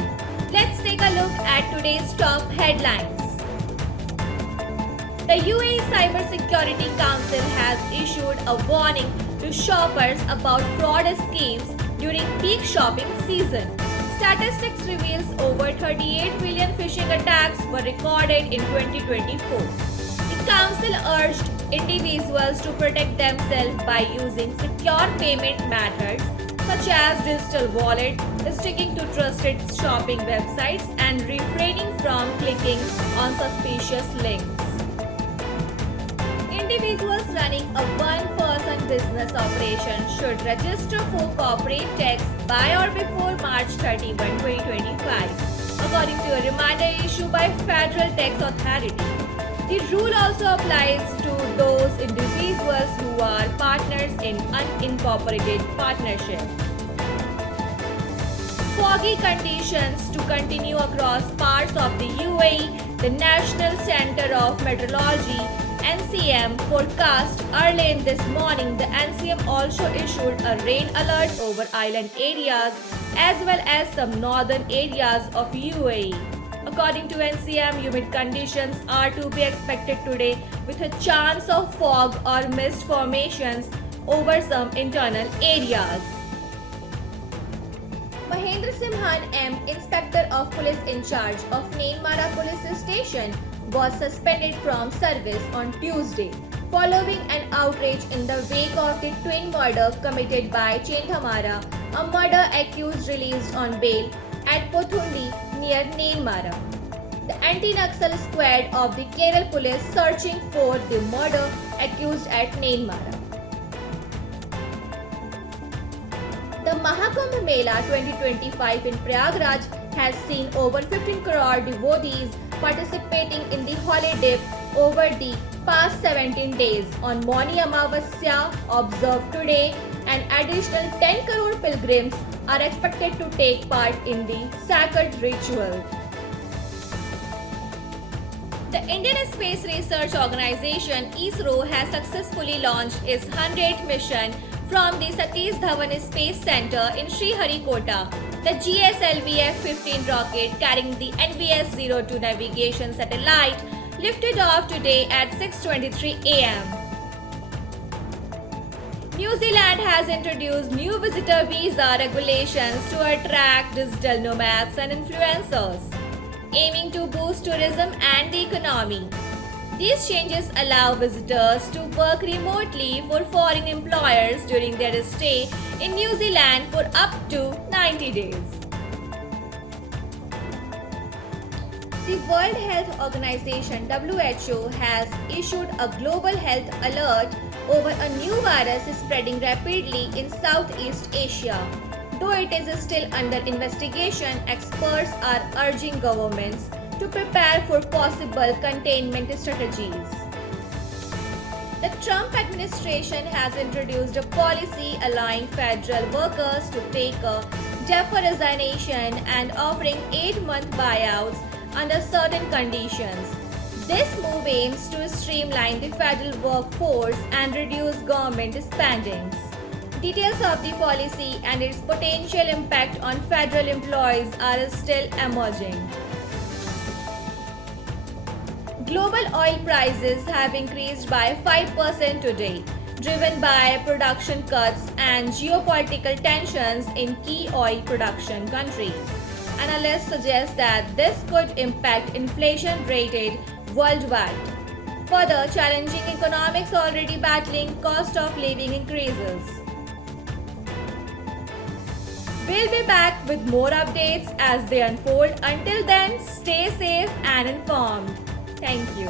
Hi, let's take a look at today's top headlines. The UAE Cybersecurity Council has issued a warning to shoppers about fraud schemes during peak shopping season. Statistics reveals over 38 million phishing attacks were recorded in 2024. The council urged individuals to protect themselves by using secure payment methods such as digital wallet, sticking to trusted shopping websites, and refraining from clicking on suspicious links. Individuals running a one-person business operation should register for corporate tax by or before March 31, 2025, according to a reminder issued by Federal Tax Authority. The rule also applies to those individuals who are partners in unincorporated partnership. Foggy conditions to continue across parts of the UAE. The National Center of Meteorology (NCM) forecast early in this morning. The NCM also issued a rain alert over island areas as well as some northern areas of UAE. According to NCM, humid conditions are to be expected today with a chance of fog or mist formations over some internal areas. Mahendra Simhan M, Inspector of Police in charge of Nainmara Police Station, was suspended from service on Tuesday following an outrage in the wake of the twin murder committed by Chendamara, a murder accused released on bail at Pothundi near Nainmara. The anti-Naxal squad of the Kerala police searching for the murder accused at Nainmara. The Mahakumbh Mela 2025 in Prayagraj has seen over 15 crore devotees participating in the holy dip over the past 17 days. On Mauni Amavasya observed today, an additional 10 crore pilgrims are expected to take part in the sacred ritual. The Indian Space Research Organization ISRO has successfully launched its 100th mission from the Satish Dhawan Space Center in Sriharikota. The GSLV F-15 rocket carrying the NVS-02 navigation satellite lifted off today at 6:23 a.m. New Zealand has introduced new visitor visa regulations to attract digital nomads and influencers, aiming to boost tourism and the economy. These changes allow visitors to work remotely for foreign employers during their stay in New Zealand for up to 90 days. The World Health Organization (WHO) has issued a global health alert over a new virus spreading rapidly in Southeast Asia. Though it is still under investigation, experts are urging governments to prepare for possible containment strategies. The Trump administration has introduced a policy allowing federal workers to take a deferred resignation and offering 8-month buyouts under certain conditions. This move aims to streamline the federal workforce and reduce government spending. Details of the policy and its potential impact on federal employees are still emerging. Global oil prices have increased by 5% today, driven by production cuts and geopolitical tensions in key oil production countries. Analysts suggest that this could impact inflation rate worldwide, further challenging economics already battling cost of living increases. We'll be back with more updates as they unfold. Until then, stay safe and informed. Thank you.